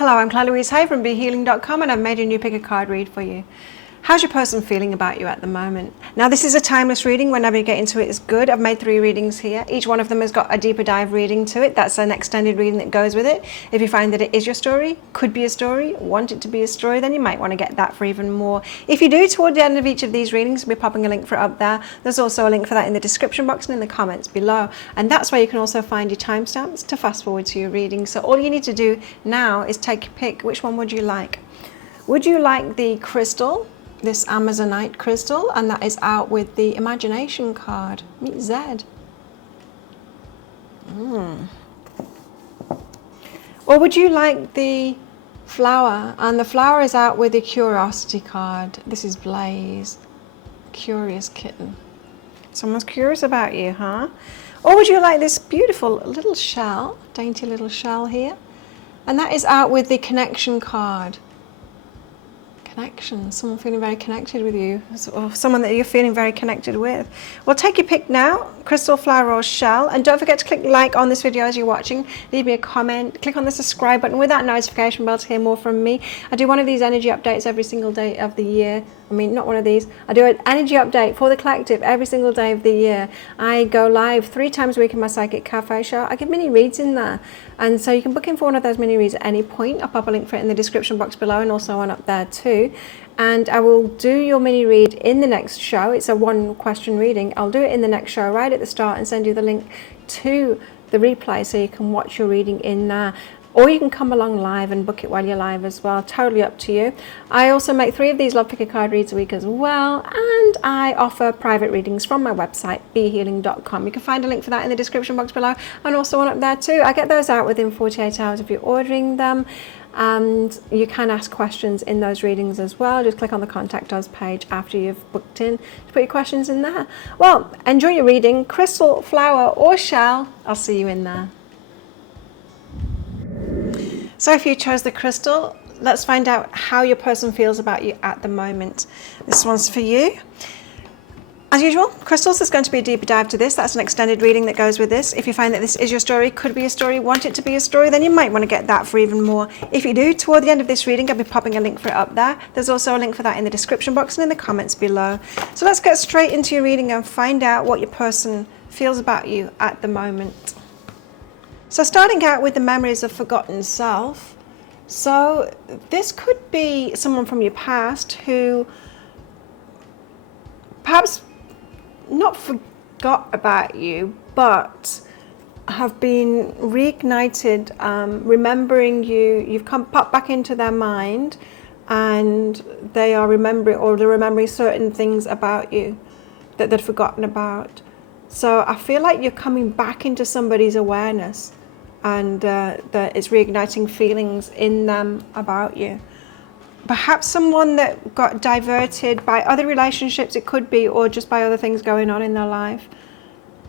Hello, I'm Claire Louise Hay from BeHealing.com and I've made a new pick a card read for you. How's your person feeling about you at the moment? Now this is a timeless reading. Whenever you get into it, it's good. I've made 3 readings here. Each one of them has got a deeper dive reading to it. That's an extended reading that goes with it. If you find that it is your story, could be a story, want it to be a story, then you might want to get that for even more. If you do, toward the end of each of these readings, we'll be popping a link for it up there. There's also a link for that in the description box and in the comments below. And that's where you can also find your timestamps to fast forward to your reading. So all you need to do now is take a pick. Which one would you like? Would you like the crystal? This Amazonite crystal, and that is out with the imagination card. Meet Zed. Or would you like the flower? And the flower is out with the curiosity card. This is Blaze. Curious kitten. Someone's curious about you, huh? Or would you like this beautiful little shell, dainty little shell here? And that is out with the connection card. Connection, someone feeling very connected with you, or someone that you're feeling very connected with. Well, take your pick now, crystal, flower or shell, and don't forget to click like on this video as you're watching, leave me a comment, click on the subscribe button with that notification bell to hear more from me. I do one of these energy updates every single day of the year. I mean, not one of these. I do an energy update for the collective every single day of the year. I go live 3 times a week in my Psychic Cafe show. I give mini reads in there. And so you can book in for one of those mini reads at any point. I'll pop a link for it in the description box below and also one up there too. And I will do your mini read in the next show. It's a 1-question reading. I'll do it in the next show right at the start and send you the link to the replay so you can watch your reading in there. Or you can come along live and book it while you're live as well. Totally up to you. I also make 3 of these Love Pick a Card reads a week as well. And I offer private readings from my website, BeHealing.com. You can find a link for that in the description box below. And also one up there too. I get those out within 48 hours if you're ordering them. And you can ask questions in those readings as well. Just click on the Contact Us page after you've booked in to put your questions in there. Well, enjoy your reading. Crystal, flower or shell. I'll see you in there. So if you chose the crystal, let's find out how your person feels about you at the moment. This one's for you. As usual, crystals, there's going to be a deeper dive to this. That's an extended reading that goes with this. If you find that this is your story, could be a story, want it to be a story, then you might want to get that for even more. If you do, toward the end of this reading, I'll be popping a link for it up there. There's also a link for that in the description box and in the comments below. So let's get straight into your reading and find out what your person feels about you at the moment. So starting out with the memories of forgotten self. So this could be someone from your past who perhaps not forgot about you, but have been reignited, remembering you. You've popped back into their mind and they are remembering, or they're remembering certain things about you that they'd forgotten about. So I feel like you're coming back into somebody's awareness and that it's reigniting feelings in them about you. Perhaps someone that got diverted by other relationships, it could be, or just by other things going on in their life,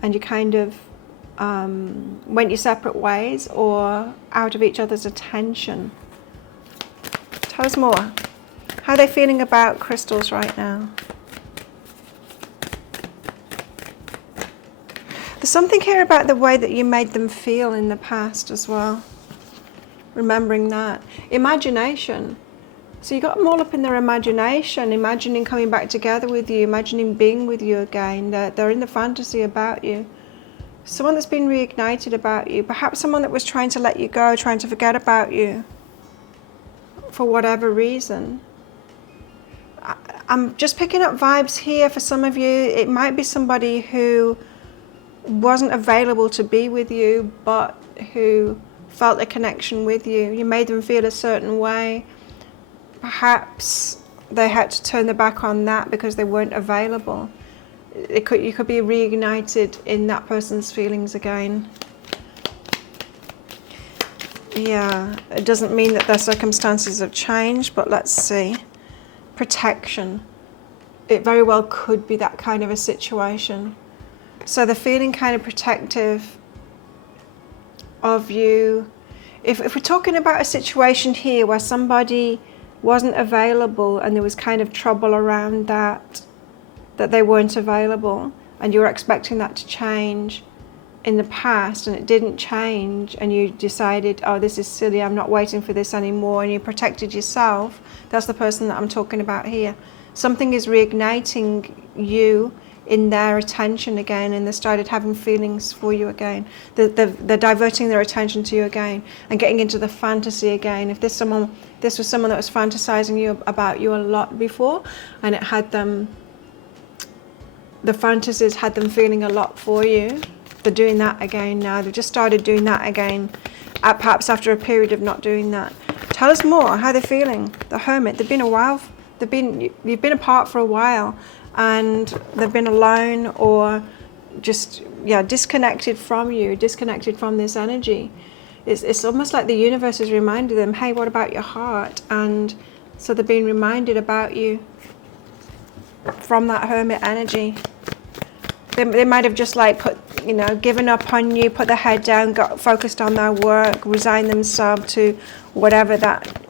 and you kind of went your separate ways or out of each other's attention. Tell us more. How are they feeling about crystals right now? There's something here about the way that you made them feel in the past as well. Remembering that. Imagination. So you got them all up in their imagination, imagining coming back together with you, imagining being with you again. They're in the fantasy about you. Someone that's been reignited about you. Perhaps someone that was trying to let you go, trying to forget about you for whatever reason. I'm just picking up vibes here for some of you. It might be somebody who wasn't available to be with you, but who felt a connection with you. You made them feel a certain way. Perhaps they had to turn their back on that because they weren't available. You could be reignited in that person's feelings again. Yeah, it doesn't mean that their circumstances have changed, but let's see. Protection. It very well could be that kind of a situation. So they're feeling kind of protective of you. If we're talking about a situation here where somebody wasn't available and there was kind of trouble around that they weren't available and you were expecting that to change, in the past and it didn't change, and you decided, oh, this is silly, I'm not waiting for this anymore, and you protected yourself, that's the person that I'm talking about here. Something is reigniting you in their attention again, and they started having feelings for you again. They're diverting their attention to you again and getting into the fantasy again. If this was someone that was fantasizing about you a lot before, and it had them, the fantasies had them feeling a lot for you, they're doing that again now. They've just started doing that again, perhaps after a period of not doing that. Tell us more how they're feeling. The Hermit. They've been a while. You've been apart for a while, and they've been alone, or just disconnected from you, disconnected from this energy. It's almost like the universe has reminded them, hey, what about your heart? And so they're being reminded about you from that Hermit energy. They might have just like given up on you, put their head down, got focused on their work, resigned themselves to whatever that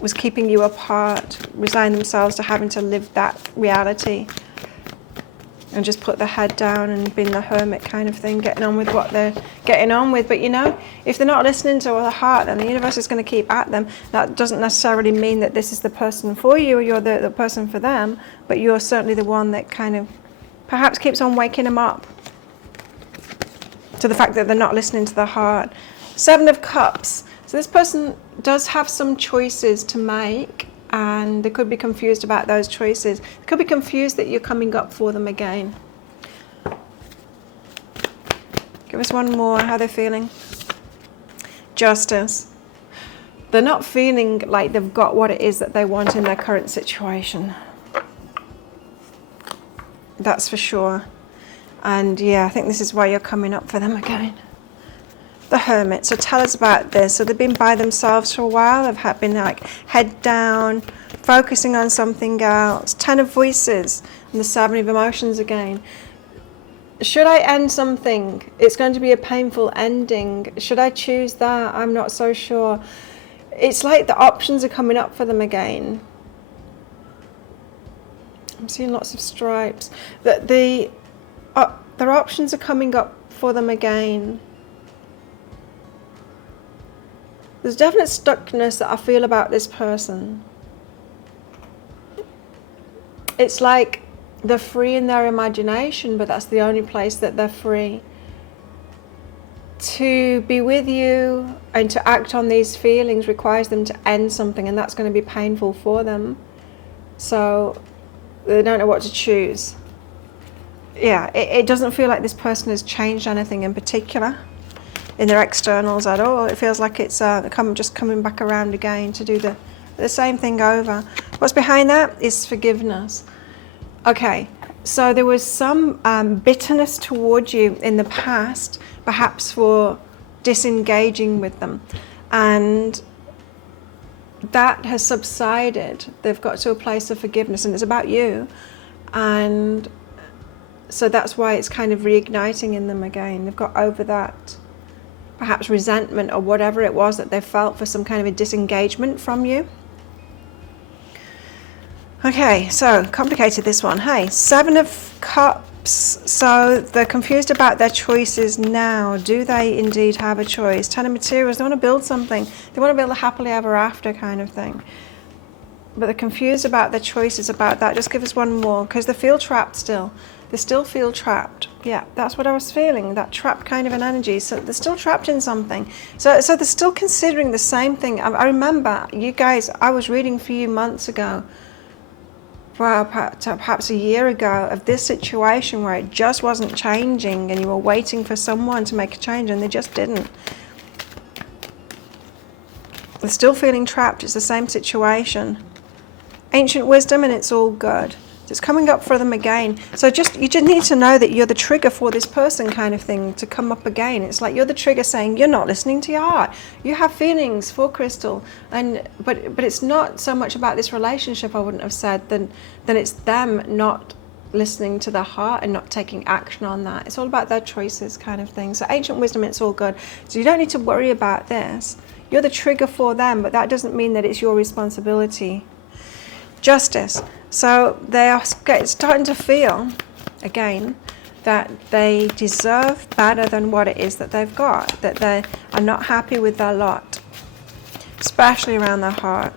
was keeping you apart, resigned themselves to having to live that reality, and just put their head down and being the hermit kind of thing, getting on with what they're getting on with. But if they're not listening to their heart, then the universe is going to keep at them. That doesn't necessarily mean that this is the person for you, or you're the person for them, but you're certainly the one that kind of perhaps keeps on waking them up to the fact that they're not listening to their heart. 7 of Cups. So this person does have some choices to make, and they could be confused about those choices. They could be confused that you're coming up for them again. Give us one more, how they're feeling. Justice. They're not feeling like they've got what it is that they want in their current situation. That's for sure. And I think this is why you're coming up for them again. The Hermit. So tell us about this. So they've been by themselves for a while. They've been like head down, focusing on something else. 10 of Voices and the 7 of Emotions again. Should I end something? It's going to be a painful ending. Should I choose that? I'm not so sure. It's like the options are coming up for them again. I'm seeing lots of stripes. That their options are coming up for them again. There's definite stuckness that I feel about this person. It's like they're free in their imagination, but that's the only place that they're free. To be with you and to act on these feelings requires them to end something, and that's going to be painful for them. So they don't know what to choose. It doesn't feel like this person has changed anything in particular in their externals at all. It feels like it's just coming back around again to do the same thing over. What's behind that is forgiveness. Okay, so there was some bitterness towards you in the past, perhaps for disengaging with them, and that has subsided. They've got to a place of forgiveness, and it's about you, and so that's why it's kind of reigniting in them again. They've got over that perhaps resentment or whatever it was that they felt for some kind of a disengagement from you. Okay, so complicated this one. Hey, 7 of Cups. So they're confused about their choices now. Do they indeed have a choice? 10 of Materials. They want to build something. They want to build a happily ever after kind of thing. But they're confused about their choices about that. Just give us one more, because they feel trapped still. They still feel trapped. Yeah, that's what I was feeling, that trapped kind of an energy. So they're still trapped in something. So they're still considering the same thing. I remember, you guys, I was reading for you months ago, well, perhaps a year ago, of this situation where it just wasn't changing and you were waiting for someone to make a change and they just didn't. They're still feeling trapped. It's the same situation. Ancient wisdom, and it's all good. It's coming up for them again. So you just need to know that you're the trigger for this person kind of thing to come up again. It's like you're the trigger saying you're not listening to your heart. You have feelings for Crystal, but it's not so much about this relationship, I wouldn't have said, than it's them not listening to their heart and not taking action on that. It's all about their choices kind of thing. So ancient wisdom, it's all good. So you don't need to worry about this. You're the trigger for them, but that doesn't mean that it's your responsibility. Justice. So they are starting to feel, again, that they deserve better than what it is that they've got, that they are not happy with their lot, especially around their heart.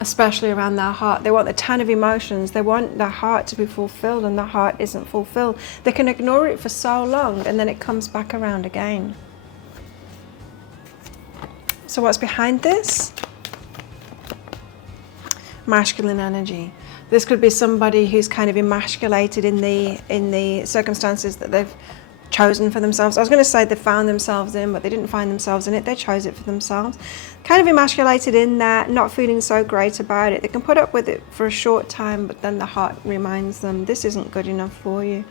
Especially around their heart. They want the 10 of emotions. They want their heart to be fulfilled, and their heart isn't fulfilled. They can ignore it for so long, and then it comes back around again. So what's behind this? Masculine energy. This could be somebody who's kind of emasculated in the circumstances that they've chosen for themselves. I was going to say they found themselves in, but they didn't find themselves in it. They chose it for themselves. Kind of emasculated in that, not feeling so great about it. They can put up with it for a short time, but then the heart reminds them, this isn't good enough for you.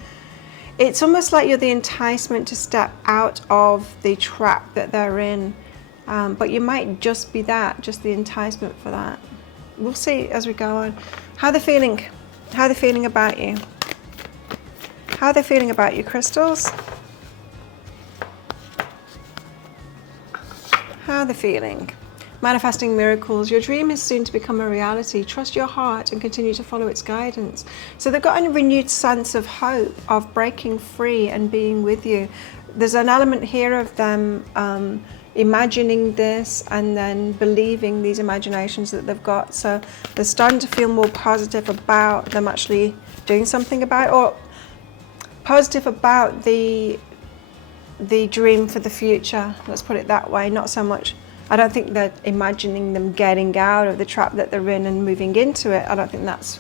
It's almost like you're the enticement to step out of the trap that they're in. But you might just be that, just the enticement for that. We'll see as we go on. How they're feeling. How they're feeling about you. How are they feeling about you, crystals? How are they feeling? Manifesting miracles. Your dream is soon to become a reality. Trust your heart and continue to follow its guidance. So they've got a renewed sense of hope, of breaking free and being with you. There's an element here of them imagining this and then believing these imaginations that they've got. So they're starting to feel more positive about them actually doing something about it, or positive about the dream for the future. Let's put it that way. Not so much, I don't think they're imagining them getting out of the trap that they're in and moving into it. I don't think that's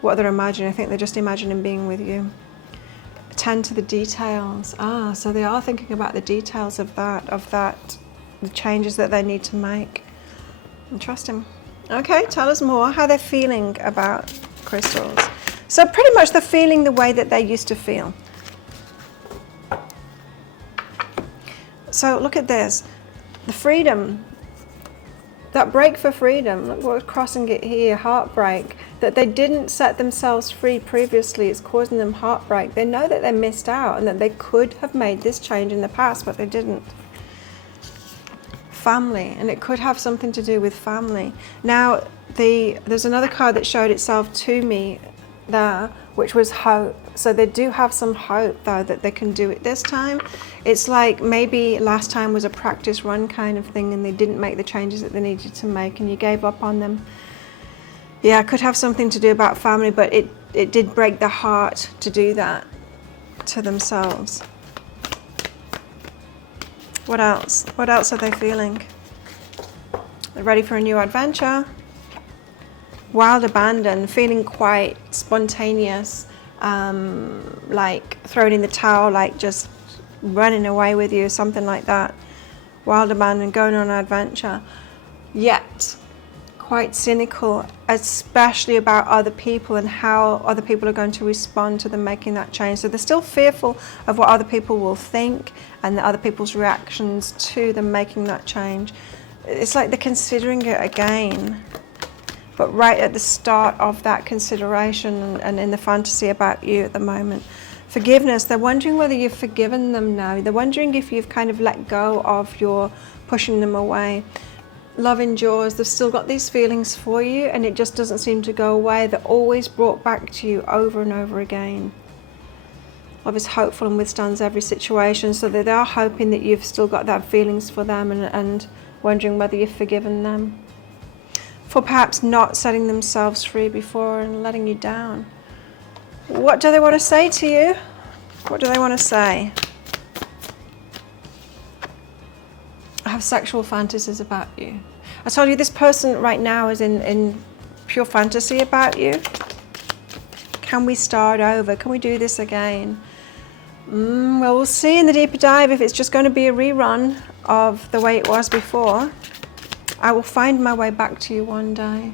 what they're imagining. I think they're just imagining being with you. Attend to the details. So they are thinking about the details of that, the changes that they need to make. Interesting. Okay, tell us more how they're feeling about crystals. So pretty much they're feeling the way that they used to feel. So look at this, the freedom, that break for freedom. Look, we're crossing it here, heartbreak. That they didn't set themselves free previously is causing them heartbreak. They know that they missed out and that they could have made this change in the past, but they didn't. Family, and it could have something to do with family. Now, there's another card that showed itself to me there, which was hope. So they do have some hope though that they can do it this time. It's like maybe last time was a practice run kind of thing and they didn't make the changes that they needed to make and you gave up on them. Yeah, it could have something to do about family, but it did break the heart to do that to themselves. What else? What else are they feeling? They're ready for a new adventure. Wild abandon, feeling quite spontaneous, like throwing in the towel, like just running away with you, something like that. Wild abandon, going on an adventure. Yet quite cynical, especially about other people and how other people are going to respond to them making that change. So they're still fearful of what other people will think and the other people's reactions to them making that change. It's like they're considering it again, but right at the start of that consideration and in the fantasy about you at the moment. Forgiveness, they're wondering whether you've forgiven them now. They're wondering if you've kind of let go of your pushing them away. Love endures, they've still got these feelings for you and it just doesn't seem to go away. They're always brought back to you over and over again. Love is hopeful and withstands every situation, so that they are hoping that you've still got that feelings for them and wondering whether you've forgiven them for perhaps not setting themselves free before and letting you down. What do they want to say to you? What do they want to say? I have sexual fantasies about you. I told you this person right now is in pure fantasy about you. Can we start over? Can we do this again? Well, we'll see in the deeper dive if it's just going to be a rerun of the way it was before. I will find my way back to you one day.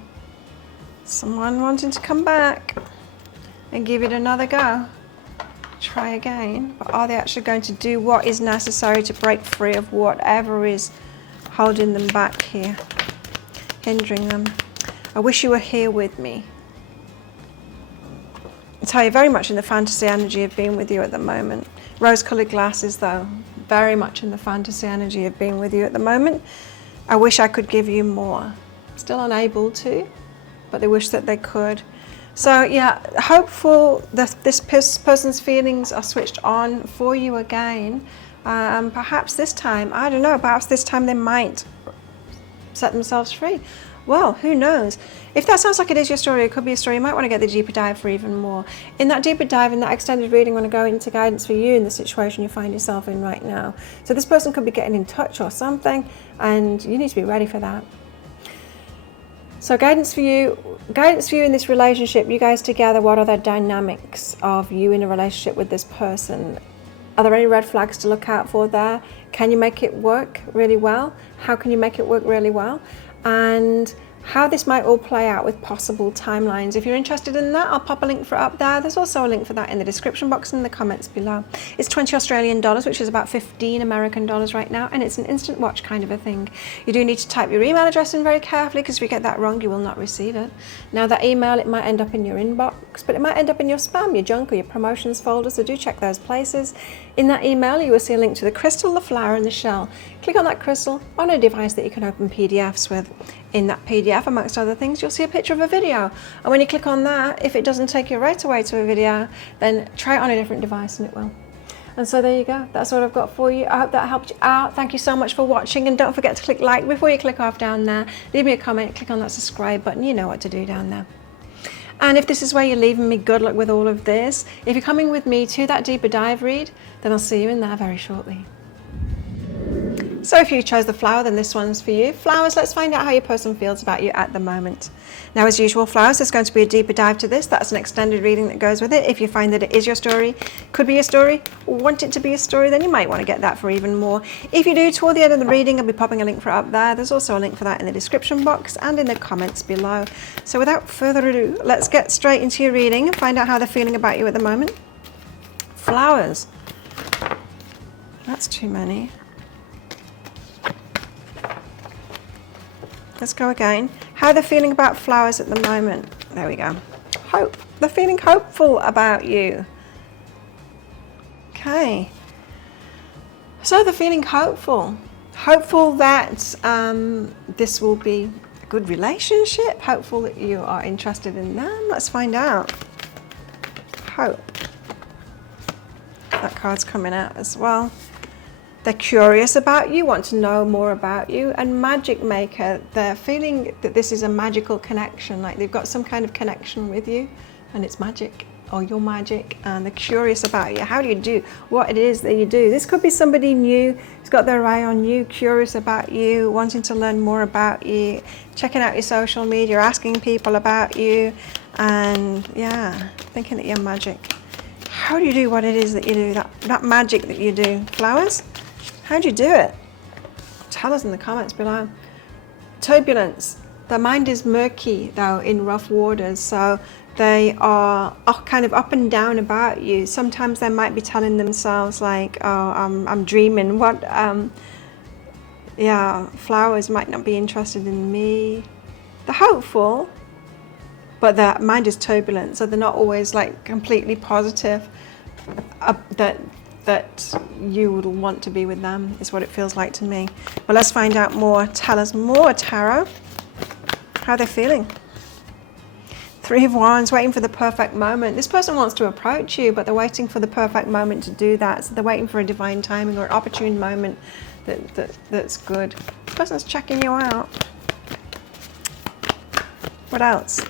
Someone wanting to come back and give it another go. Try again, but are they actually going to do what is necessary to break free of whatever is holding them back here, hindering them? I wish you were here with me. I tell you, very much in the fantasy energy of being with you at the moment. Rose-colored glasses though, very much in the fantasy energy of being with you at the moment. I wish I could give you more. Still unable to, but they wish that they could. So yeah, hopeful that this person's feelings are switched on for you again. Perhaps this time, I don't know, perhaps this time they might set themselves free. Well, who knows? If that sounds like it is your story, it could be a story. You might want to get the deeper dive for even more. In that deeper dive, in that extended reading, I'm going to go into guidance for you in the situation you find yourself in right now. So this person could be getting in touch or something, and you need to be ready for that. So guidance for you in this relationship, you guys together, what are the dynamics of you in a relationship with this person? Are there any red flags to look out for there? Can you make it work really well? How can you make it work really well? And how this might all play out with possible timelines. If you're interested in that, I'll pop a link for it up there. There's also a link for that in the description box and in the comments below. It's 20 Australian dollars, which is about 15 American dollars right now, and it's an instant watch kind of a thing. You do need to type your email address in very carefully, because if you get that wrong, you will not receive it. Now that email, it might end up in your inbox, but it might end up in your spam, your junk, or your promotions folder, so do check those places. In that email, you will see a link to the crystal, the flower, and the shell. Click on that crystal on a device that you can open PDFs with. In that PDF, amongst other things, you'll see a picture of a video. And when you click on that, if it doesn't take you right away to a video, then try it on a different device and it will. And so there you go. That's what I've got for you. I hope that helped you out. Thank you so much for watching. And don't forget to click like before you click off down there. Leave me a comment, click on that subscribe button. You know what to do down there. And if this is where you're leaving me, good luck with all of this. If you're coming with me to that deeper dive read, then I'll see you in there very shortly. So if you chose the flower, then this one's for you. Flowers, let's find out how your person feels about you at the moment. Now, as usual, flowers, there's going to be a deeper dive to this. That's an extended reading that goes with it. If you find that it is your story, could be your story, or want it to be a story, then you might want to get that for even more. If you do, toward the end of the reading, I'll be popping a link for it up there. There's also a link for that in the description box and in the comments below. So without further ado, let's get straight into your reading and find out how they're feeling about you at the moment. Flowers. That's too many. Let's go again. How they're feeling about flowers at the moment. There we go. Hope. They're feeling hopeful about you. Okay. So they're feeling hopeful. Hopeful that this will be a good relationship. Hopeful that you are interested in them. Let's find out. Hope. That card's coming out as well. They're curious about you, want to know more about you. And magic maker, they're feeling that this is a magical connection, like they've got some kind of connection with you and it's magic, or you're magic, and they're curious about you. How do you do what it is that you do? This could be somebody new who's got their eye on you, curious about you, wanting to learn more about you, checking out your social media, asking people about you, and yeah, thinking that you're magic. How do you do what it is that you do, that magic that you do? Flowers? How do you do it? Tell us in the comments below. Turbulence. Their mind is murky, though, in rough waters, so they are kind of up and down about you. Sometimes they might be telling themselves, like, oh, I'm dreaming. Yeah, flowers might not be interested in me. They're hopeful, but their mind is turbulent, so they're not always, like, completely positive that you would want to be with them, is what it feels like to me. Well, let's find out more. Tell us more, Tarot. How they're feeling. Three of Wands, waiting for the perfect moment. This person wants to approach you, but they're waiting for the perfect moment to do that. So they're waiting for a divine timing or an opportune moment that's good. This person's checking you out. What else?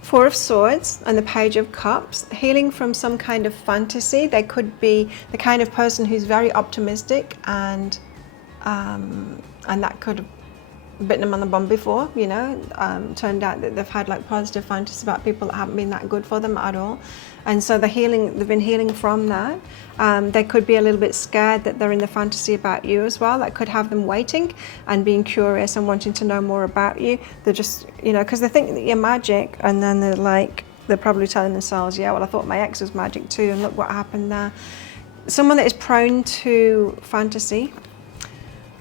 Four of Swords and the Page of Cups, healing from some kind of fantasy. They could be the kind of person who's very optimistic, and that could have bitten them on the bum before, you know. Turned out that they've had like positive fantasies about people that haven't been that good for them at all. And so they've been healing from that. They could be a little bit scared that they're in the fantasy about you as well. That could have them waiting and being curious and wanting to know more about you. They're just, you know, because they think that you're magic, and then they're probably telling themselves, yeah, well, I thought my ex was magic too, and look what happened there. Someone that is prone to fantasy.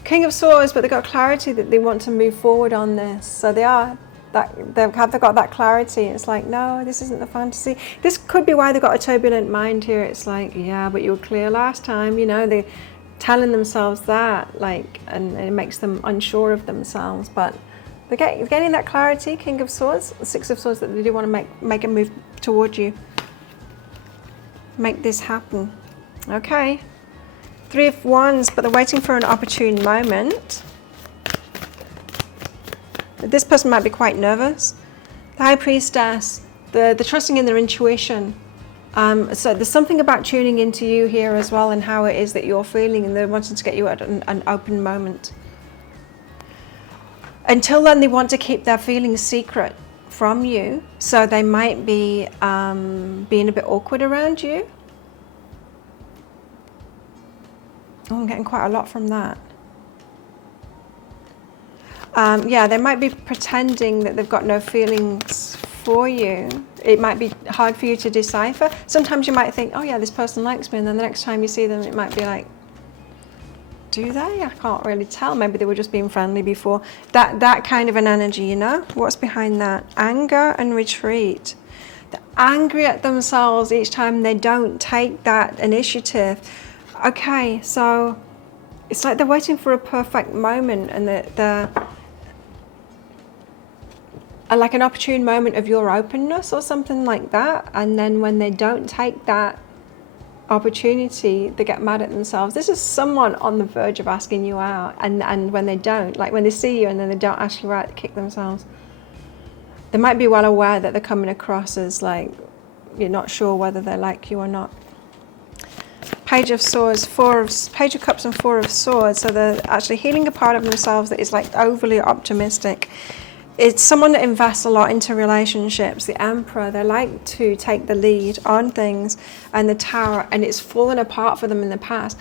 King of Swords, but they've got clarity that they want to move forward on this. So they've got that clarity. It's like, no, this isn't the fantasy. This could be why they've got a turbulent mind here. It's like, yeah, but you were clear last time, you know. telling themselves that, like, and it makes them unsure of themselves. But they're getting that clarity. King of Swords, Six of Swords, that they do want to make a move toward you. Make this happen. Okay. Three of Wands, but they're waiting for an opportune moment. This person might be quite nervous. The High Priestess, the trusting in their intuition. So there's something about tuning into you here as well, and how it is that you're feeling, and they're wanting to get you at an open moment. Until then, they want to keep their feelings secret from you, so they might be being a bit awkward around you. Oh, I'm getting quite a lot from that. Yeah, they might be pretending that they've got no feelings for you. It might be hard for you to decipher. Sometimes you might think, oh yeah, this person likes me, and then the next time you see them, it might be like, do they? I can't really tell. Maybe they were just being friendly before. That kind of an energy, you know? What's behind that? Anger and retreat. They're angry at themselves each time they don't take that initiative. Okay, so it's like they're waiting for a perfect moment, and they're like an opportune moment of your openness or something like that. And then when they don't take that opportunity, they get mad at themselves. This is someone on the verge of asking you out, and when they don't, like when they see you and then they don't ask you out, they kick themselves. They might be well aware that they're coming across as like you're not sure whether they like you or not. Page of Swords, Page of Cups and Four of Swords. So they're actually healing a part of themselves that is like overly optimistic. It's someone that invests a lot into relationships. The Emperor, they like to take the lead on things, and the Tower, and it's fallen apart for them in the past.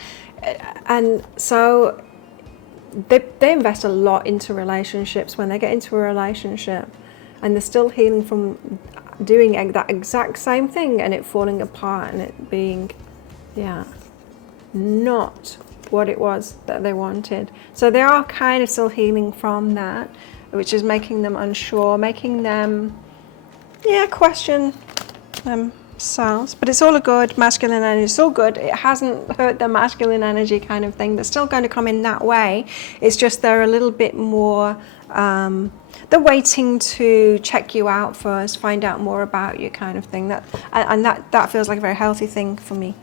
And so they invest a lot into relationships. When they get into a relationship and they're still healing from doing that exact same thing and it falling apart and it being, yeah, not what it was that they wanted. So they are kind of still healing from that, which is making them unsure, making them, yeah, question themselves. But it's all a good masculine energy. It's all good. It hasn't hurt the masculine energy kind of thing. They're still going to come in that way. It's just they're a little bit more, they're waiting to check you out first, find out more about you kind of thing. That feels like a very healthy thing for me.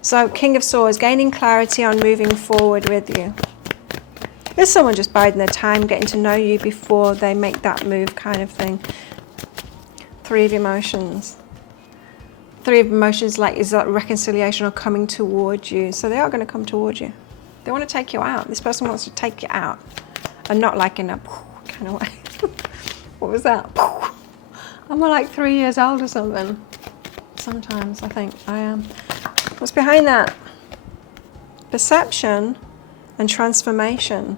So King of Swords, gaining clarity on moving forward with you. There's someone just biding their time, getting to know you before they make that move kind of thing. Three of Emotions. Three of Emotions, like, is that reconciliation or coming towards you. So they are going to come towards you. They want to take you out. This person wants to take you out. And not like in a kind of way. What was that? I'm like 3 years old or something. Sometimes I think I am. What's behind that? Perception and transformation.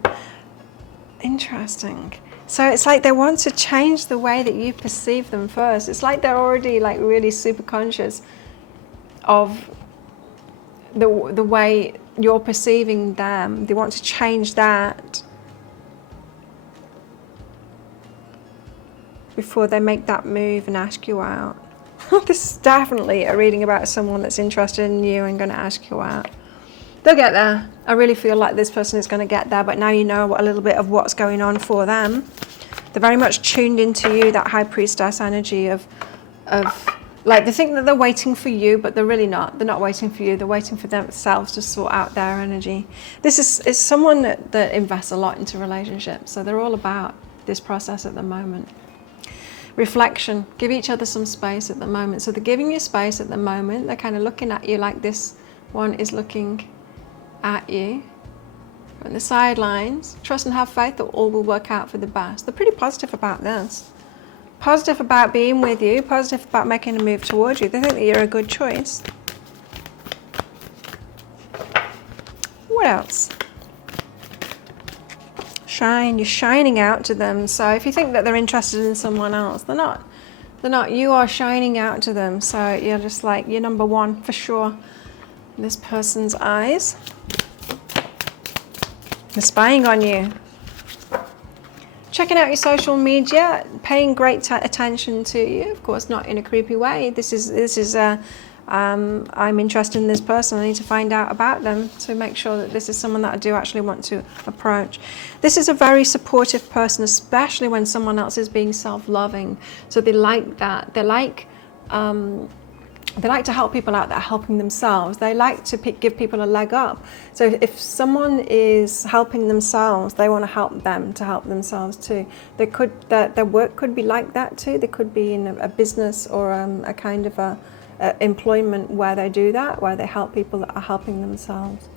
Interesting. So it's like they want to change the way that you perceive them first. It's like they're already like really super conscious of the way you're perceiving them. They want to change that before they make that move and ask you out. This is definitely a reading about someone that's interested in you and going to ask you out. They'll get there. I really feel like this person is going to get there, but now you know a little bit of what's going on for them. They're very much tuned into you, that High Priestess energy of like, they think that they're waiting for you, but they're really not. They're not waiting for you. They're waiting for themselves to sort out their energy. This is someone that invests a lot into relationships, so they're all about this process at the moment. Reflection. Give each other some space at the moment. So they're giving you space at the moment. They're kind of looking at you like this one is looking at you on the sidelines. Trust and have faith that all will work out for the best. They're pretty positive about this. Positive about being with you. Positive about making a move towards you. They think that you're a good choice. What else? Shine. You're shining out to them. So if you think that they're interested in someone else, they're not. They're not. You are shining out to them. So you're just like, you're number one for sure in this person's eyes. They're spying on you. Checking out your social media, paying great attention to you. Of course, not in a creepy way. This is I'm interested in this person, I need to find out about them to make sure that this is someone that I do actually want to approach. This is a very supportive person, especially when someone else is being self-loving. So they like that. They like to help people out that are helping themselves. They like to give people a leg up. So if someone is helping themselves, they want to help them to help themselves too. Their work could be like that too. They could be in a business or a kind of a employment where they do that, where they help people that are helping themselves.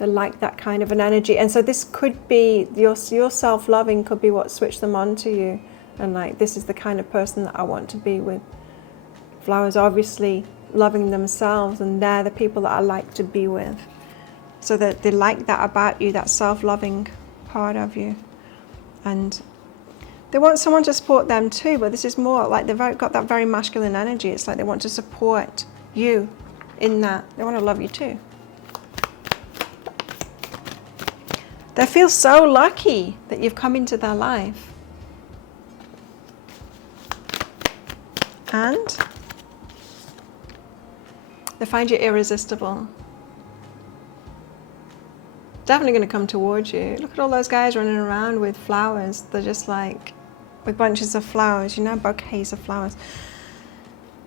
They like that kind of an energy. And so this could be, your self-loving could be what switched them on to you. And like, this is the kind of person that I want to be with. Flowers obviously loving themselves, and they're the people that I like to be with. So that they like that about you, that self-loving part of you. And they want someone to support them too, but this is more like they've got that very masculine energy. It's like they want to support you in that. They want to love you too. They feel so lucky that you've come into their life. And they find you irresistible. Definitely going to come towards you. Look at all those guys running around with flowers. They're just like, with bunches of flowers, you know, bouquets of flowers.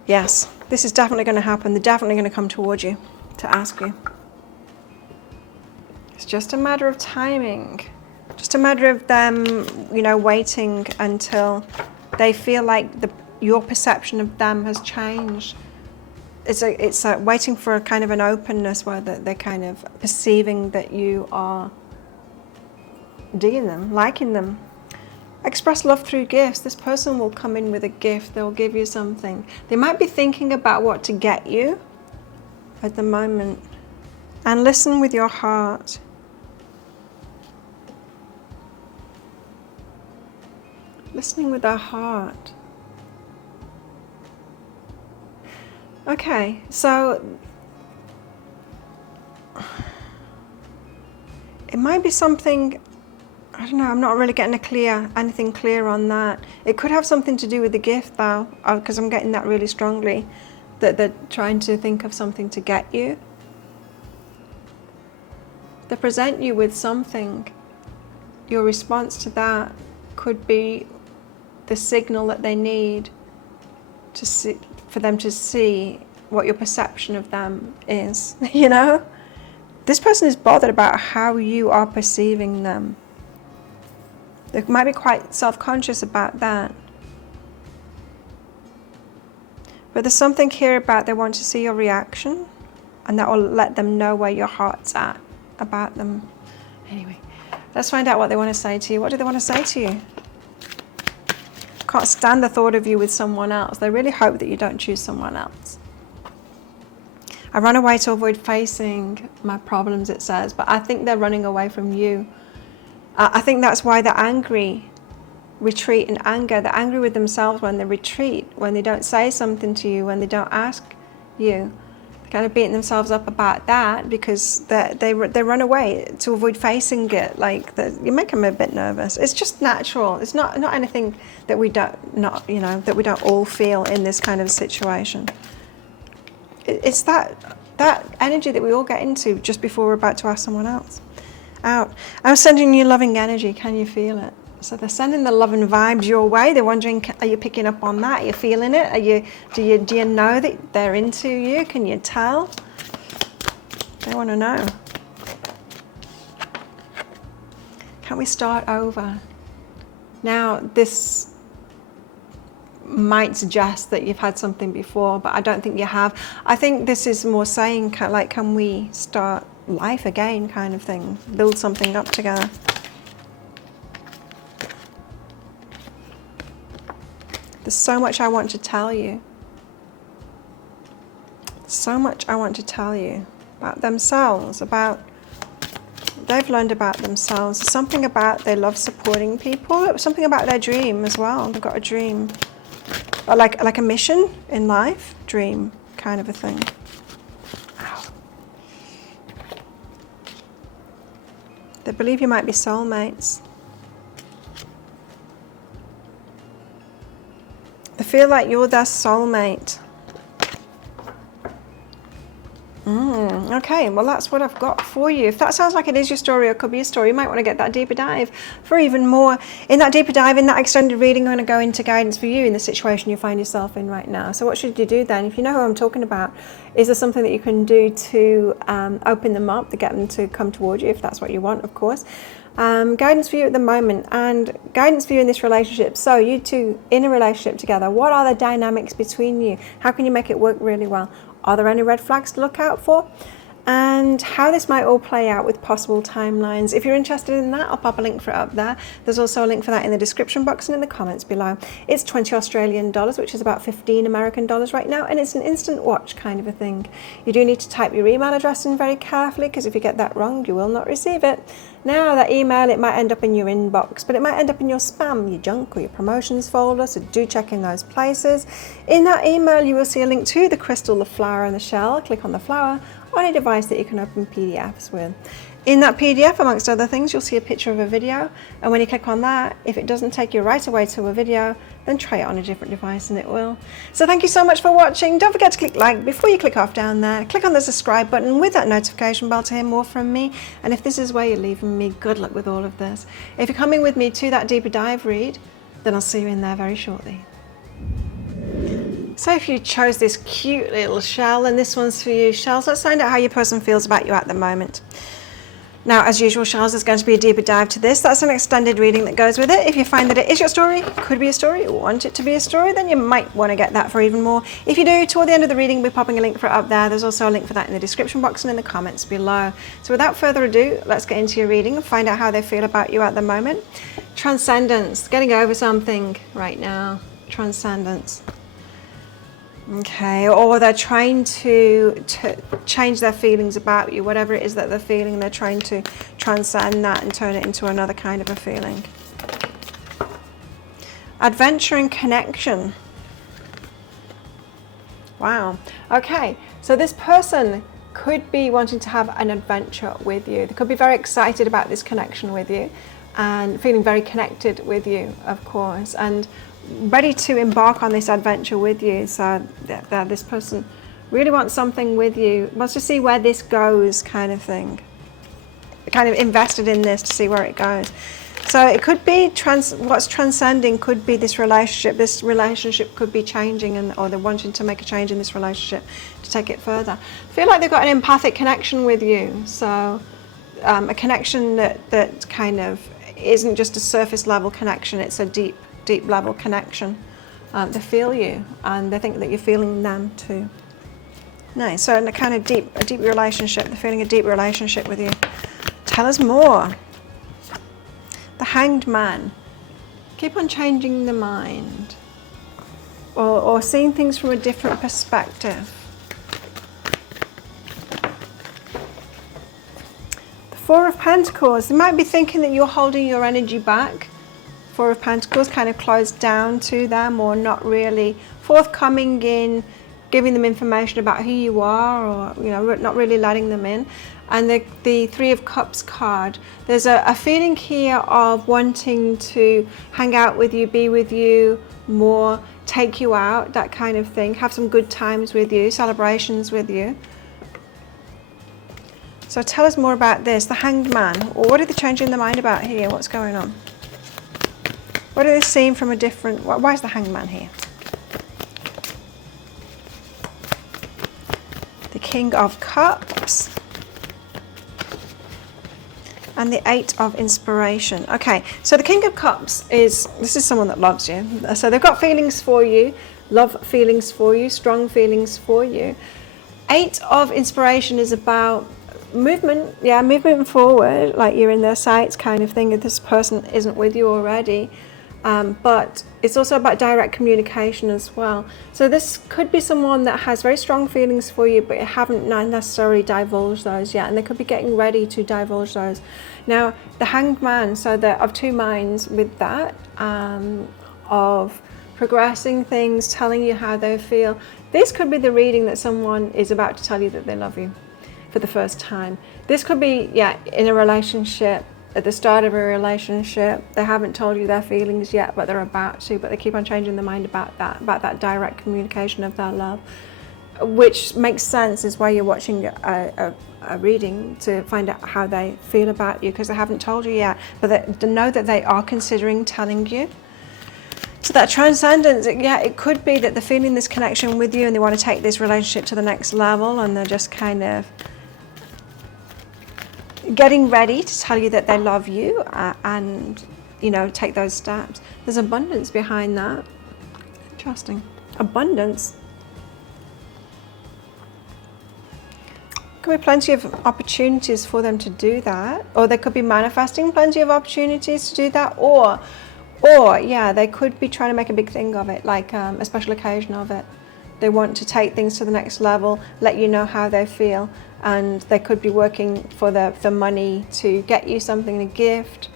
Yes, this is definitely going to happen. They're definitely going to come towards you to ask you. It's just a matter of timing. Just a matter of them, you know, waiting until they feel like your perception of them has changed. It's waiting for a kind of an openness where they're kind of perceiving that you are digging them, liking them. Express love through gifts. This person will come in with a gift. They'll give you something. They might be thinking about what to get you at the moment. And listen with your heart. Listening with our heart. Okay, so it might be something, I don't know, I'm not really getting anything clear on that. It could have something to do with the gift though, because I'm getting that really strongly, that they're trying to think of something to get you. They present you with something. Your response to that could be the signal that they need to see, for them to see what your perception of them is, you know? This person is bothered about how you are perceiving them. They might be quite self-conscious about that. But there's something here about they want to see your reaction, and that will let them know where your heart's at about them. Anyway, let's find out what they want to say to you. What do they want to say to you? Can't stand the thought of you with someone else. They really hope that you don't choose someone else. I run away to avoid facing my problems, it says, but I think they're running away from you. I think that's why they're angry, retreat in anger. They're angry with themselves when they retreat, when they don't say something to you, when they don't ask you. They're kind of beating themselves up about that because they run away to avoid facing it. Like you make them a bit nervous. It's just natural. It's not anything that we don't all feel in this kind of situation. It's that energy that we all get into just before we're about to ask someone else out. I'm sending you loving energy. Can you feel it? So they're sending the loving vibes your way. They're wondering, are you picking up on that? Are you feeling it? Do you know that they're into you? Can you tell? They want to know. Can we start over? Now, this might suggest that you've had something before, but I don't think you have. I think this is more saying, like, can we start life again kind of thing? Build something up together. There's so much I want to tell you. So much I want to tell you about themselves, about they've learned about themselves. Something about they love supporting people. Something about their dream as well. They've got a dream, like a mission in life, dream kind of a thing. Ow. They believe you might be soulmates. They feel like you're their soulmate. Okay, well that's what I've got for you. If that sounds like it is your story or could be a story, you might want to get that deeper dive for even more. In that deeper dive, in that extended reading, I'm going to go into guidance for you in the situation you find yourself in right now. So what should you do then? If you know who I'm talking about, is there something that you can do to open them up, to get them to come towards you, if that's what you want, of course. Guidance for you at the moment, and guidance for you in this relationship. So you two in a relationship together, what are the dynamics between you? How can you make it work really well? Are there any red flags to look out for? And how this might all play out with possible timelines. If you're interested in that, I'll pop a link for it up there. There's also a link for that in the description box and in the comments below. It's 20 Australian dollars, which is about 15 American dollars right now, and it's an instant watch kind of a thing. You do need to type your email address in very carefully, because if you get that wrong, you will not receive it. Now, that email, it might end up in your inbox, but it might end up in your spam, your junk, or your promotions folder, so do check in those places. In that email, you will see a link to the crystal, the flower, and the shell. Click on the flower on a device that you can open PDFs with. In that PDF, amongst other things, you'll see a picture of a video, and when you click on that, if it doesn't take you right away to a video, then try it on a different device and it will. So thank you so much for watching. Don't forget to click like before you click off down there. Click on the subscribe button with that notification bell to hear more from me. And if this is where you're leaving me, good luck with all of this. If you're coming with me to that deeper dive read, then I'll see you in there very shortly. So if you chose this cute little shell, then this one's for you, shells. Let's find out how your person feels about you at the moment. Now, as usual, shells, there's going to be a deeper dive to this. That's an extended reading that goes with it. If you find that it is your story, could be a story, or want it to be a story, then you might want to get that for even more. If you do, toward the end of the reading, we'll be popping a link for it up there. There's also a link for that in the description box and in the comments below. So without further ado, let's get into your reading and find out how they feel about you at the moment. Transcendence, getting over something right now. Transcendence. Okay, or they're trying to change their feelings about you, whatever it is that they're feeling, they're trying to transcend that and turn it into another kind of a feeling. Adventure and connection. Wow. Okay, so this person could be wanting to have an adventure with you. They could be very excited about this connection with you and feeling very connected with you, of course, and ready to embark on this adventure with you. So this person really wants something with you, wants to see where this goes, kind of thing. Kind of invested in this to see where it goes. So it could be what's transcending could be this relationship. This relationship could be changing, or they're wanting to make a change in this relationship to take it further. I feel like they've got an empathic connection with you. So a connection that kind of isn't just a surface level connection, it's a deep level connection. They feel you, and they think that you're feeling them too. Nice. So in a kind of deep relationship, they're feeling a deep relationship with you. Tell us more. The Hanged Man. Keep on changing the mind, or seeing things from a different perspective. The Four of Pentacles. They might be thinking that you're holding your energy back. Four of Pentacles, kind of closed down to them, or not really forthcoming in giving them information about who you are, or not really letting them in. And the Three of Cups card, there's a feeling here of wanting to hang out with you, be with you more, take you out, that kind of thing, have some good times with you, celebrations with you. So tell us more about this, the Hanged Man. What are they changing their mind about here? What's going on? What are they seeing from a different... Why is the Hanged Man here? The King of Cups. And the Eight of Inspiration. Okay, so the King of Cups this is someone that loves you. So they've got feelings for you, love feelings for you, strong feelings for you. Eight of Inspiration is about movement, movement forward, like you're in their sights kind of thing, if this person isn't with you already. But it's also about direct communication as well. So this could be someone that has very strong feelings for you, but you haven't necessarily divulged those yet, and they could be getting ready to divulge those. Now, the Hanged Man, so they're of two minds with that, of progressing things, telling you how they feel. This could be the reading that someone is about to tell you that they love you for the first time. This could be, in a relationship, at the start of a relationship. They haven't told you their feelings yet, but they're about to, but they keep on changing their mind about that direct communication of their love. which makes sense, is why you're watching a reading, to find out how they feel about you, because they haven't told you yet, but to know that they are considering telling you. So that transcendence, yeah, it could be that they're feeling this connection with you and they want to take this relationship to the next level, and they're just kind of getting ready to tell you that they love you and, you know, take those steps. There's abundance behind that. Interesting. Abundance. Could be plenty of opportunities for them to do that, or they could be manifesting plenty of opportunities to do that, or yeah, they could be trying to make a big thing of it, like a special occasion of it. They want to take things to the next level, let you know how they feel, and they could be working for the money to get you something, a gift.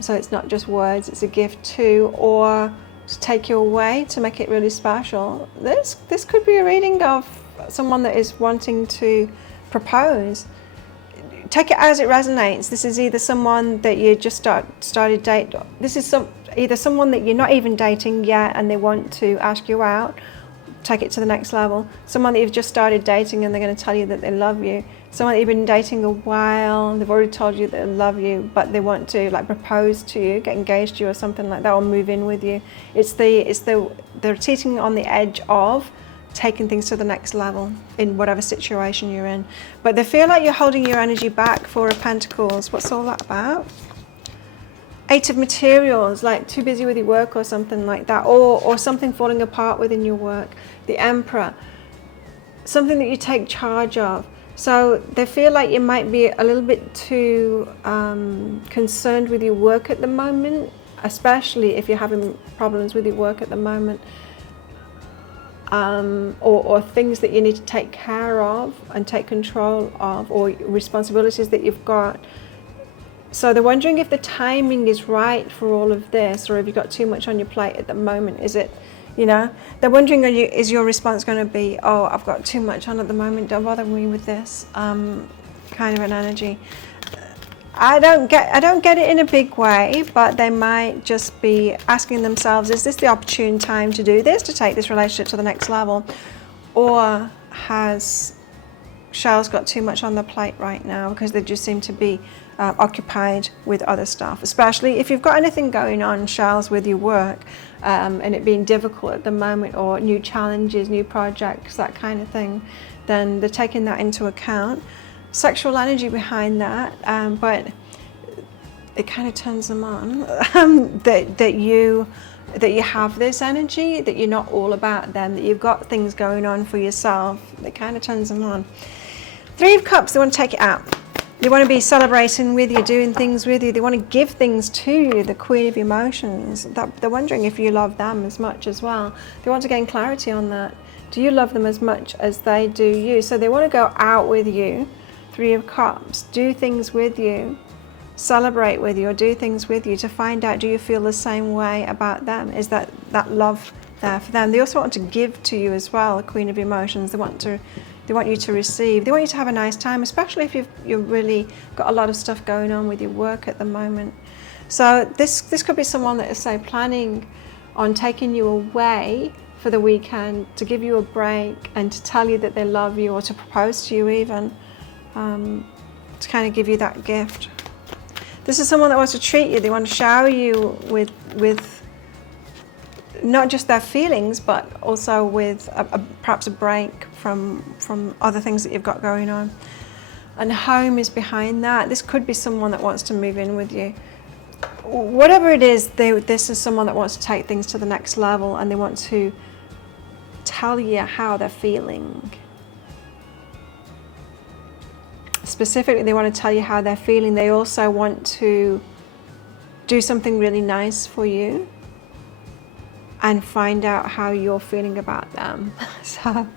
So it's not just words, it's a gift too, or to take you away to make it really special. This could be a reading of someone that is wanting to propose. Take it as it resonates. This is either someone that you just started dating. This is either someone that you're not even dating yet and they want to ask you out, take it to the next level. Someone that you've just started dating and they're going to tell you that they love you. Someone that you've been dating a while, they've already told you that they love you, but they want to like propose to you, get engaged to you or something like that, or move in with you. They're teetering on the edge of taking things to the next level in whatever situation you're in. But they feel like you're holding your energy back. Four of Pentacles. What's all that about? Eight of Materials, like too busy with your work or something like that, or something falling apart within your work. The Emperor, something that you take charge of. So they feel like you might be a little bit too concerned with your work at the moment, especially if you're having problems with your work at the moment. Or things that you need to take care of and take control of, or responsibilities that you've got. So they're wondering if the timing is right for all of this, or if you've got too much on your plate at the moment. Is it, you know, they're wondering, is your response going to be, oh, I've got too much on at the moment, don't bother me with this, kind of an energy. I don't get it in a big way, but they might just be asking themselves, is this the opportune time to do this, to take this relationship to the next level? Or has Shell's got too much on the plate right now, because they just seem to be occupied with other stuff, especially if you've got anything going on, Shells, with your work, and it being difficult at the moment, or new challenges, new projects, that kind of thing, then they're taking that into account. Sexual energy behind that, but it kind of turns them on that you have this energy, that you're not all about them, that you've got things going on for yourself. It kind of turns them on. Three of Cups, they want to take it out. They want to be celebrating with you, doing things with you. They want to give things to you, the Queen of Emotions. They're wondering if you love them as much as well. They want to gain clarity on that. Do you love them as much as they do you? So they want to go out with you. Three of Cups, do things with you, celebrate with you, or do things with you to find out, do you feel the same way about them? Is that love there for them? They also want to give to you as well, the Queen of Emotions. They want you to receive. They want you to have a nice time, especially if you've really got a lot of stuff going on with your work at the moment. So this could be someone that is, say, planning on taking you away for the weekend, to give you a break and to tell you that they love you, or to propose to you even. To kind of give you that gift. This is someone that wants to treat you. They want to shower you with not just their feelings, but also with perhaps a break from other things that you've got going on. And home is behind that. This could be someone that wants to move in with you. Whatever it is, this is someone that wants to take things to the next level, and they want to tell you how they're feeling. Specifically, they want to tell you how they're feeling. They also want to do something really nice for you and find out how you're feeling about them. So,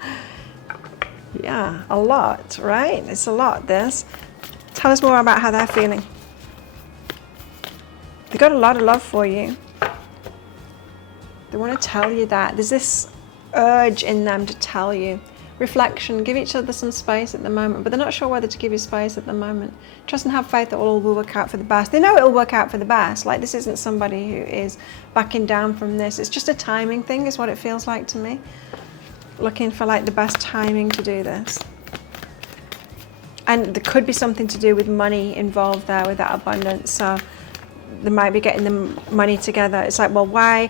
yeah, a lot, right? It's a lot, this. Tell us more about how they're feeling. They've got a lot of love for you. They want to tell you that. There's this urge in them to tell you. Reflection, give each other some space at the moment, but they're not sure whether to give you space at the moment. Trust and have faith that all will work out for the best. They know it will work out for the best. Like, this isn't somebody who is backing down from this. It's just a timing thing, is what it feels like to me. looking for like the best timing to do this. And there could be something to do with money involved there with that abundance. So they might be getting the money together. It's like, well, why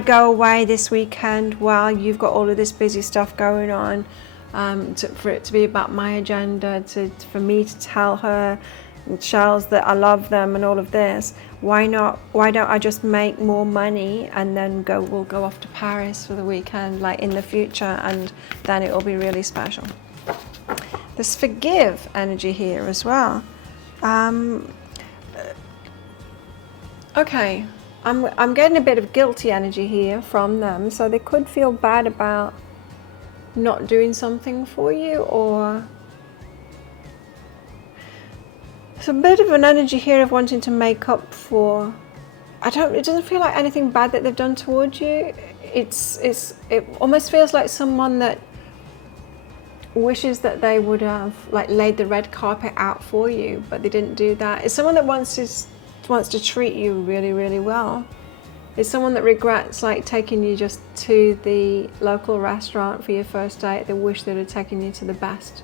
go away this weekend while you've got all of this busy stuff going on? For it to be about my agenda, for me to tell her and Charles that I love them and all of this. Why don't I just make more money and then we'll go off to Paris for the weekend, like in the future, and then it will be really special. There's forgive energy here as well. Okay, I'm getting a bit of guilty energy here from them, so they could feel bad about not doing something for you, or it's a bit of an energy here of wanting to make up for. It doesn't feel like anything bad that they've done towards you. It almost feels like someone that wishes that they would have like laid the red carpet out for you, but they didn't do that. It's someone that wants to treat you really, really well. It's someone that regrets like taking you just to the local restaurant for your first date. They wish they'd have taken you to the best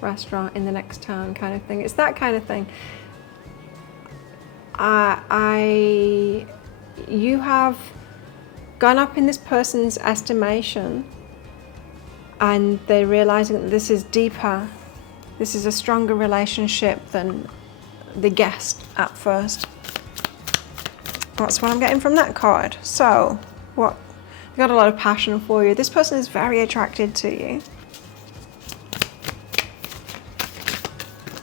restaurant in the next town, kind of thing. It's that kind of thing. You have gone up in this person's estimation, and they're realizing that this is deeper. This is a stronger relationship than they guessed at first. That's what I'm getting from that card. So, what? I've got a lot of passion for you. This person is very attracted to you.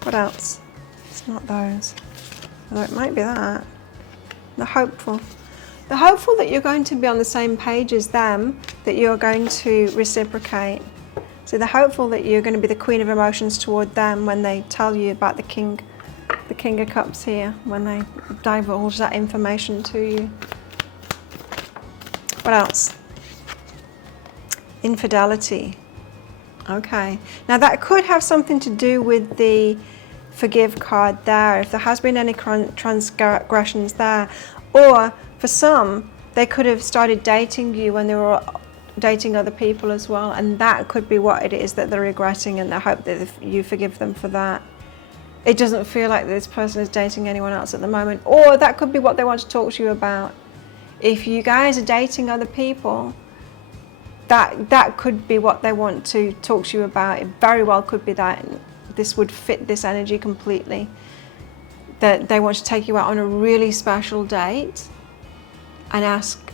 What else? It's not those. Although it might be that. They're hopeful. They're hopeful that you're going to be on the same page as them, that you're going to reciprocate. So they're hopeful that you're going to be the queen of emotions toward them when they tell you about the King of Cups here, when they divulge that information to you. What else? Infidelity. Okay. Now that could have something to do with the forgive card there, if there has been any transgressions there. Or for some, they could have started dating you when they were dating other people as well, and that could be what it is that they're regretting, and they hope that you forgive them for that. It doesn't feel like this person is dating anyone else at the moment, or that could be what they want to talk to you about. If you guys are dating other people, that could be what they want to talk to you about. It very well could be that. This would fit this energy completely, that they want to take you out on a really special date and ask,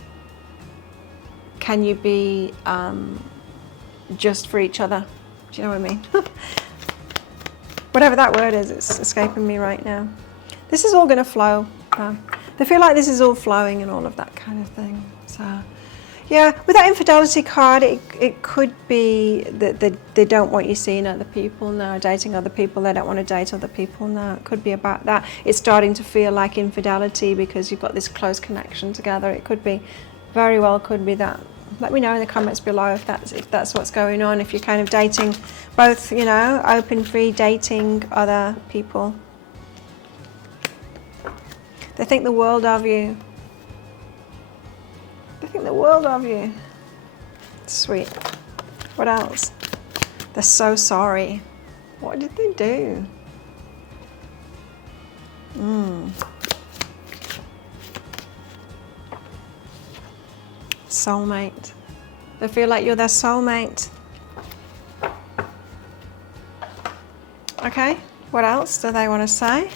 can you be just for each other? Do you know what I mean? Whatever that word is, it's escaping me right now. This is all going to flow. They feel like this is all flowing and all of that kind of thing. So, yeah, with that infidelity card, it could be that they don't want you seeing other people now, dating other people. They don't want to date other people now. It could be about that. It's starting to feel like infidelity because you've got this close connection together. It could be, very well could be that. Let me know in the comments below if that's what's going on, if you're kind of dating both, you know, open, free, dating other people. They think the world of you. They think the world of you. Sweet. What else? They're so sorry. What did they do? Soulmate. They feel like you're their soulmate. Okay, what else do they want to say?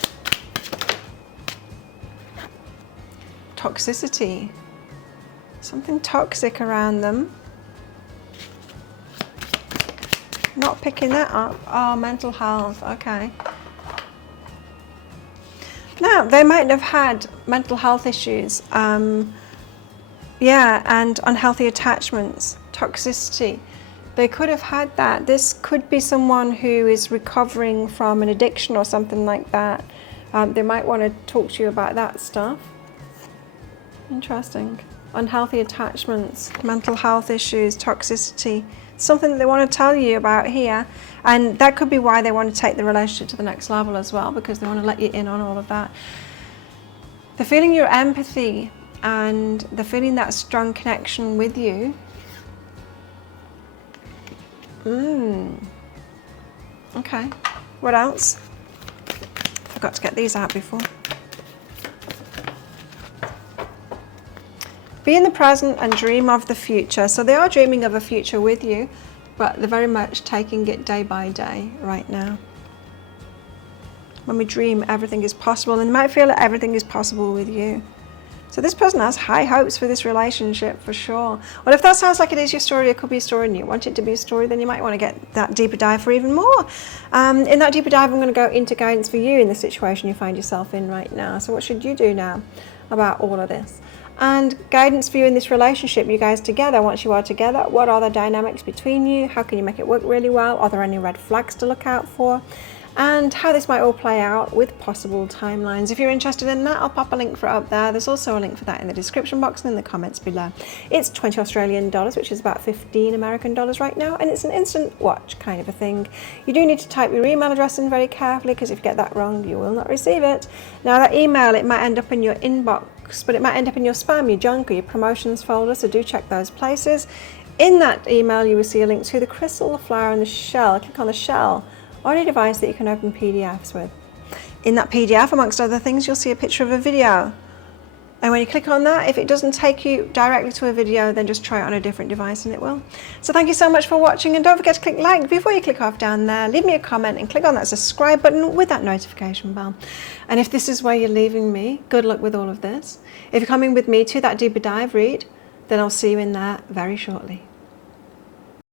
Toxicity. Something toxic around them. Not picking that up. Oh, mental health. Okay. Now, they might have had mental health issues. Yeah, and unhealthy attachments, toxicity. They could have had that. This could be someone who is recovering from an addiction or something like that. They might want to talk to you about that stuff. Interesting. Unhealthy attachments, mental health issues, toxicity. Something that they want to tell you about here. And that could be why they want to take the relationship to the next level as well, because they want to let you in on all of that. They're feeling your empathy, and they're feeling that strong connection with you. Okay, what else? Forgot to get these out before. Be in the present and dream of the future. So they are dreaming of a future with you, but they're very much taking it day by day right now. When we dream, everything is possible, and they might feel that everything is possible with you. So this person has high hopes for this relationship for sure. Well, if that sounds like it is your story, it could be a story and you want it to be a story, then you might want to get that deeper dive for even more. In that deeper dive, I'm going to go into guidance for you in the situation you find yourself in right now. So what should you do now about all of this? And guidance for you in this relationship, you guys together, once you are together, what are the dynamics between you? How can you make it work really well? Are there any red flags to look out for? And how this might all play out with possible timelines. If you're interested in that, I'll pop a link for it up there. There's also a link for that in the description box and in the comments below. It's 20 Australian dollars, which is about 15 American dollars right now, and it's an instant watch kind of a thing. You do need to type your email address in very carefully, because if you get that wrong, you will not receive it. Now that email, it might end up in your inbox, but it might end up in your spam, your junk, or your promotions folder, so do check those places. In that email, you will see a link to the crystal, the flower, and the shell. Click on the shell or any device that you can open PDFs with. In that PDF, amongst other things, you'll see a picture of a video. And when you click on that, if it doesn't take you directly to a video, then just try it on a different device and it will. So thank you so much for watching, and don't forget to click like before you click off down there. Leave me a comment and click on that subscribe button with that notification bell. And if this is where you're leaving me, good luck with all of this. If you're coming with me to that deeper dive read, then I'll see you in there very shortly.